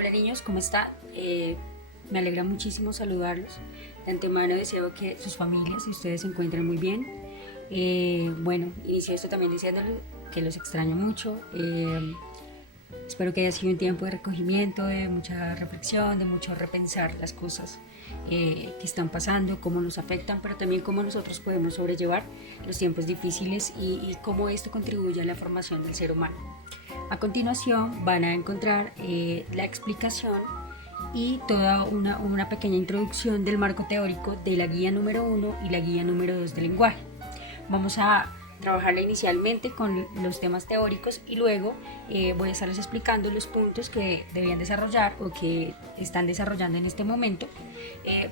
Hola niños, ¿cómo están? Me alegra muchísimo saludarlos. De antemano deseo que sus familias y ustedes se encuentren muy bien. Bueno, inicio esto también diciéndoles que los extraño mucho. Espero que haya sido un tiempo de recogimiento, de mucha reflexión, de mucho repensar las cosas que están pasando, cómo nos afectan, pero también cómo nosotros podemos sobrellevar los tiempos difíciles y cómo esto contribuye a la formación del ser humano. A continuación van a encontrar la explicación y toda una pequeña introducción del marco teórico de la guía número 1 y la guía número 2 del lenguaje. Vamos a trabajarla inicialmente con los temas teóricos y luego voy a estarles explicando los puntos que debían desarrollar o que están desarrollando en este momento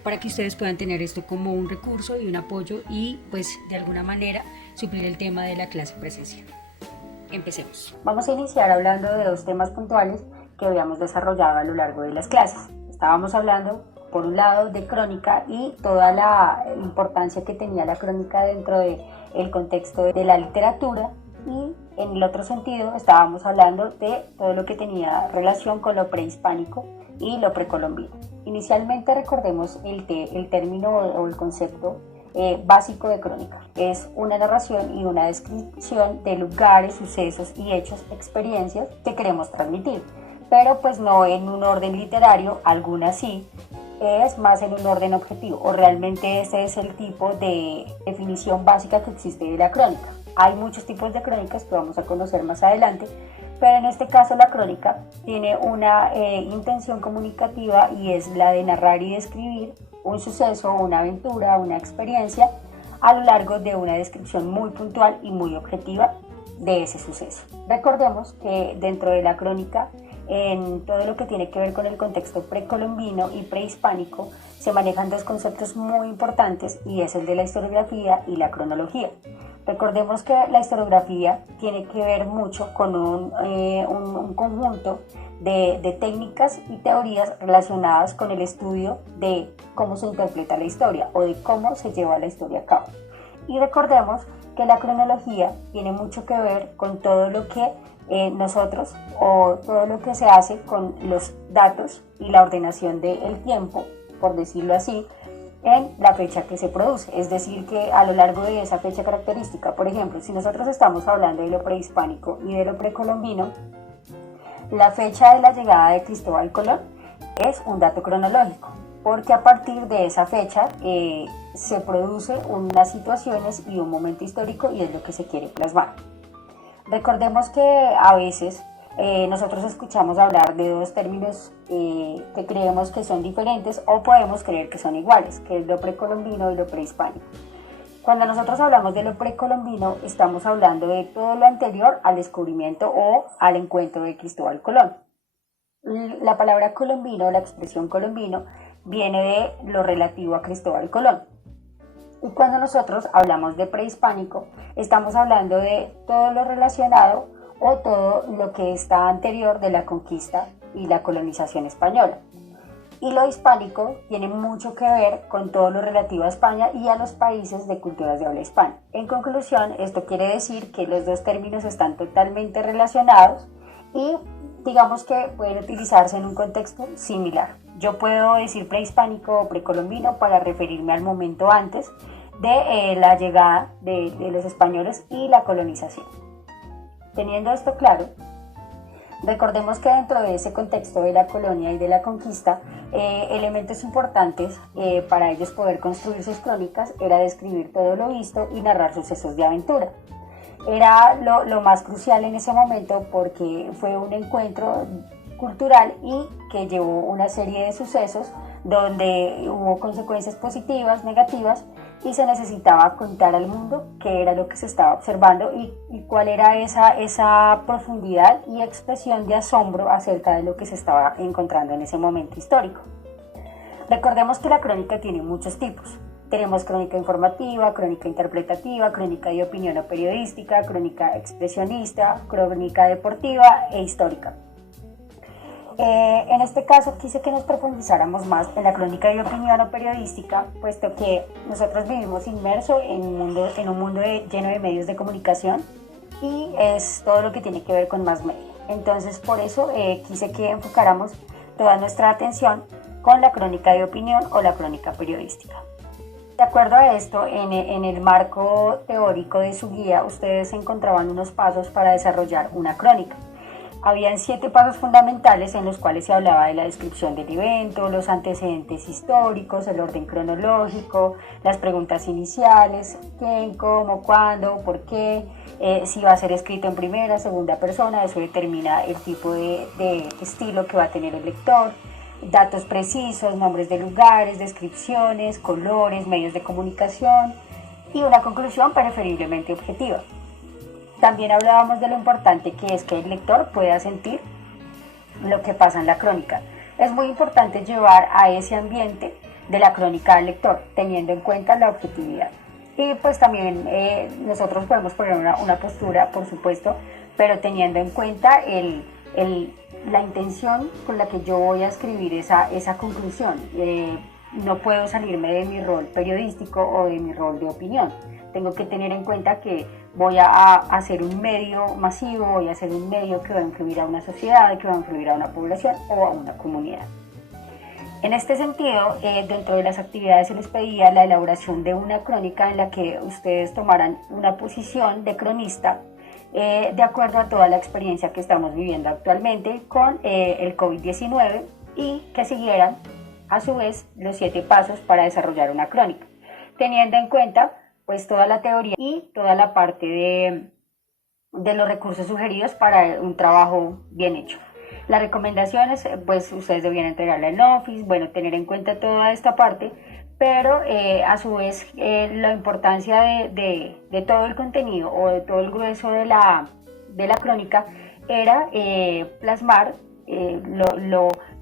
para que ustedes puedan tener esto como un recurso y un apoyo y pues de alguna manera suplir el tema de la clase presencial. Empecemos. Vamos a iniciar hablando de dos temas puntuales que habíamos desarrollado a lo largo de las clases. Estábamos hablando, por un lado, de crónica y toda la importancia que tenía la crónica dentro del contexto de la literatura, y en el otro sentido estábamos hablando de todo lo que tenía relación con lo prehispánico y lo precolombino. Inicialmente recordemos el término o el concepto básico de crónica. Es una narración y una descripción de lugares, sucesos y hechos, experiencias que queremos transmitir, pero pues no en un orden literario, algunas sí, es más en un orden objetivo, o realmente ese es el tipo de definición básica que existe de la crónica. Hay muchos tipos de crónicas que vamos a conocer más adelante, pero en este caso la crónica tiene una intención comunicativa y es la de narrar y describir un suceso, una aventura, una experiencia a lo largo de una descripción muy puntual y muy objetiva de ese suceso. Recordemos que dentro de la crónica, en todo lo que tiene que ver con el contexto precolombino y prehispánico, se manejan dos conceptos muy importantes y es el de la historiografía y la cronología. Recordemos que la historiografía tiene que ver mucho con un conjunto de técnicas y teorías relacionadas con el estudio de cómo se interpreta la historia o de cómo se lleva la historia a cabo. Y recordemos que la cronología tiene mucho que ver con todo lo que nosotros o todo lo que se hace con los datos y la ordenación del tiempo, por decirlo así, en la fecha que se produce, es decir, que a lo largo de esa fecha característica, por ejemplo, si nosotros estamos hablando de lo prehispánico y de lo precolombino, la fecha de la llegada de Cristóbal Colón es un dato cronológico, porque a partir de esa fecha se produce unas situaciones y un momento histórico y es lo que se quiere plasmar. Recordemos que a veces nosotros escuchamos hablar de dos términos que creemos que son diferentes o podemos creer que son iguales, que es lo precolombino y lo prehispánico. Cuando nosotros hablamos de lo precolombino, estamos hablando de todo lo anterior al descubrimiento o al encuentro de Cristóbal Colón. La palabra colombino, la expresión colombino, viene de lo relativo a Cristóbal Colón. Y cuando nosotros hablamos de prehispánico, estamos hablando de todo lo relacionado o todo lo que está anterior de la conquista y la colonización española. Y lo hispánico tiene mucho que ver con todo lo relativo a España y a los países de culturas de habla hispana. En conclusión, esto quiere decir que los dos términos están totalmente relacionados y digamos que pueden utilizarse en un contexto similar. Yo puedo decir prehispánico o precolombino para referirme al momento antes de la llegada de los españoles y la colonización. Teniendo esto claro, recordemos que dentro de ese contexto de la colonia y de la conquista, elementos importantes para ellos poder construir sus crónicas era describir todo lo visto y narrar sucesos de aventura. Era lo más crucial en ese momento porque fue un encuentro cultural y que llevó una serie de sucesos donde hubo consecuencias positivas, negativas, y se necesitaba contar al mundo qué era lo que se estaba observando y cuál era esa profundidad y expresión de asombro acerca de lo que se estaba encontrando en ese momento histórico. Recordemos que la crónica tiene muchos tipos. Tenemos crónica informativa, crónica interpretativa, crónica de opinión o periodística, crónica expresionista, crónica deportiva e histórica. En este caso quise que nos profundizáramos más en la crónica de opinión o periodística, puesto que nosotros vivimos inmersos en un mundo lleno de medios de comunicación y es todo lo que tiene que ver con más media. Entonces por eso quise que enfocáramos toda nuestra atención con la crónica de opinión o la crónica periodística. De acuerdo a esto, en el marco teórico de su guía, ustedes encontraban unos pasos para desarrollar una crónica. Habían 7 pasos fundamentales en los cuales se hablaba de la descripción del evento, los antecedentes históricos, el orden cronológico, las preguntas iniciales, quién, cómo, cuándo, por qué, si va a ser escrito en primera, segunda persona, eso determina el tipo de estilo que va a tener el lector, datos precisos, nombres de lugares, descripciones, colores, medios de comunicación y una conclusión preferiblemente objetiva. También hablábamos de lo importante que es que el lector pueda sentir lo que pasa en la crónica. Es muy importante llevar a ese ambiente de la crónica al lector, teniendo en cuenta la objetividad. Y pues también nosotros podemos poner una postura, por supuesto, pero teniendo en cuenta la intención con la que yo voy a escribir esa conclusión. No puedo salirme de mi rol periodístico o de mi rol de opinión. Tengo que tener en cuenta que voy a hacer un medio masivo, voy a hacer un medio que va a influir a una sociedad, que va a influir a una población o a una comunidad. En este sentido, dentro de las actividades se les pedía la elaboración de una crónica en la que ustedes tomaran una posición de cronista de acuerdo a toda la experiencia que estamos viviendo actualmente con el COVID-19 y que siguieran a su vez los 7 pasos para desarrollar una crónica, teniendo en cuenta pues toda la teoría y toda la parte de los recursos sugeridos para un trabajo bien hecho. Las recomendaciones, pues ustedes debían entregarla en Office, bueno, tener en cuenta toda esta parte, pero a su vez la importancia de todo el contenido o de todo el grueso de la crónica era plasmar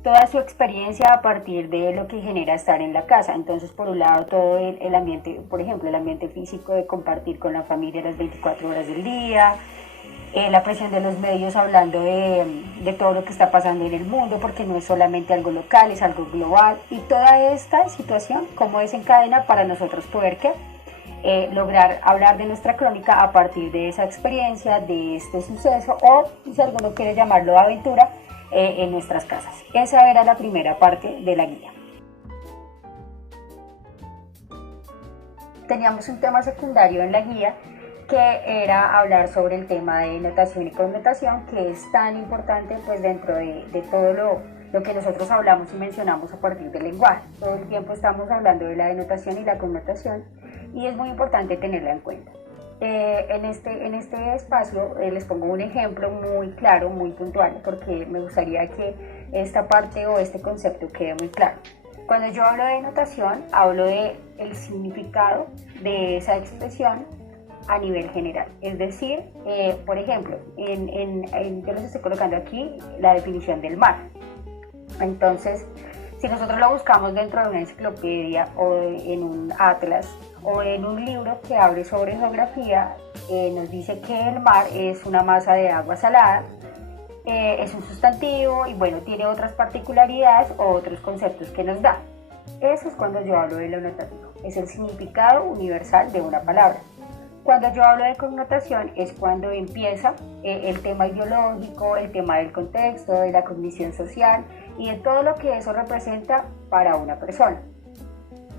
toda su experiencia a partir de lo que genera estar en la casa. Entonces, por un lado, todo el ambiente, por ejemplo, el ambiente físico de compartir con la familia las 24 horas del día, la presión de los medios hablando de todo lo que está pasando en el mundo, porque no es solamente algo local, es algo global, y toda esta situación, cómo desencadena para nosotros poder lograr hablar de nuestra crónica a partir de esa experiencia, de este suceso, o si alguno quiere llamarlo aventura, en nuestras casas. Esa era la primera parte de la guía. Teníamos un tema secundario en la guía que era hablar sobre el tema de notación y connotación, que es tan importante pues dentro de todo lo que nosotros hablamos y mencionamos a partir del lenguaje. Todo el tiempo estamos hablando de la denotación y la connotación y es muy importante tenerla en cuenta. En este espacio les pongo un ejemplo muy claro, muy puntual, porque me gustaría que esta parte o este concepto quede muy claro. Cuando yo hablo de notación, hablo de el significado de esa expresión a nivel general. Es decir, por ejemplo, yo les estoy colocando aquí la definición del mar. Entonces, si nosotros lo buscamos dentro de una enciclopedia o en un atlas o en un libro que hable sobre geografía, nos dice que el mar es una masa de agua salada, es un sustantivo y bueno, tiene otras particularidades o otros conceptos que nos da. Eso es cuando yo hablo de lo notativo, es el significado universal de una palabra. Cuando yo hablo de connotación es cuando empieza el tema ideológico, el tema del contexto, de la cognición social y de todo lo que eso representa para una persona.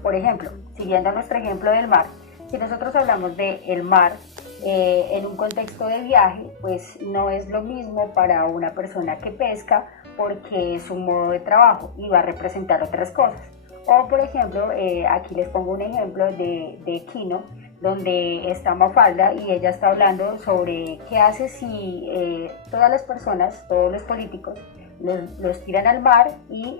Por ejemplo, siguiendo nuestro ejemplo del mar, si nosotros hablamos del mar en un contexto de viaje, pues no es lo mismo para una persona que pesca porque es un modo de trabajo y va a representar otras cosas. O por ejemplo, aquí les pongo un ejemplo de Kino, donde está Mafalda y ella está hablando sobre qué hace si todas las personas, todos los políticos, los tiran al mar y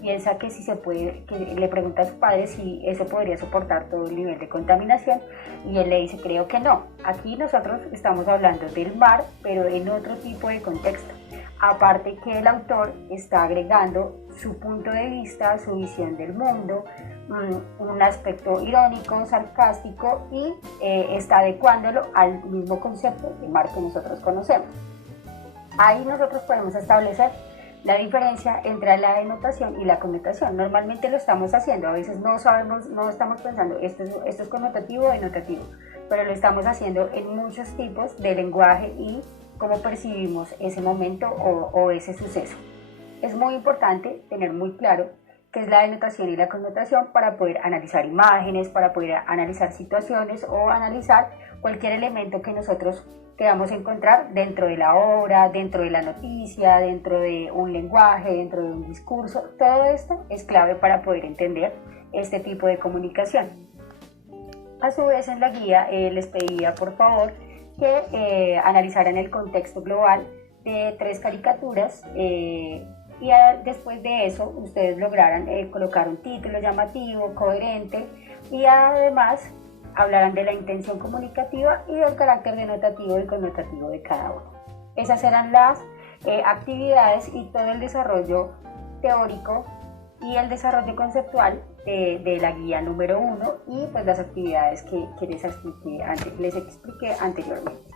piensa que si se puede, que le pregunta a su padre si eso podría soportar todo el nivel de contaminación y él le dice creo que no. Aquí nosotros estamos hablando del mar pero en otro tipo de contexto, aparte que el autor está agregando su punto de vista, su visión del mundo, un aspecto irónico, sarcástico y está adecuándolo al mismo concepto de mar que nosotros conocemos. Ahí nosotros podemos establecer la diferencia entre la denotación y la connotación. Normalmente lo estamos haciendo, a veces no sabemos, no estamos pensando esto es connotativo o denotativo, pero lo estamos haciendo en muchos tipos de lenguaje y cómo percibimos ese momento o ese suceso. Es muy importante tener muy claro qué es la denotación y la connotación para poder analizar imágenes, para poder analizar situaciones o analizar cualquier elemento que nosotros queramos encontrar dentro de la obra, dentro de la noticia, dentro de un lenguaje, dentro de un discurso. Todo esto es clave para poder entender este tipo de comunicación. A su vez, en la guía les pedía por favor que analizaran el contexto global de 3 caricaturas y después de eso ustedes lograran colocar un título llamativo, coherente y además hablarán de la intención comunicativa y del carácter denotativo y connotativo de cada uno. Esas eran las actividades y todo el desarrollo teórico y el desarrollo conceptual de la guía número 1 y pues las actividades que les expliqué anteriormente.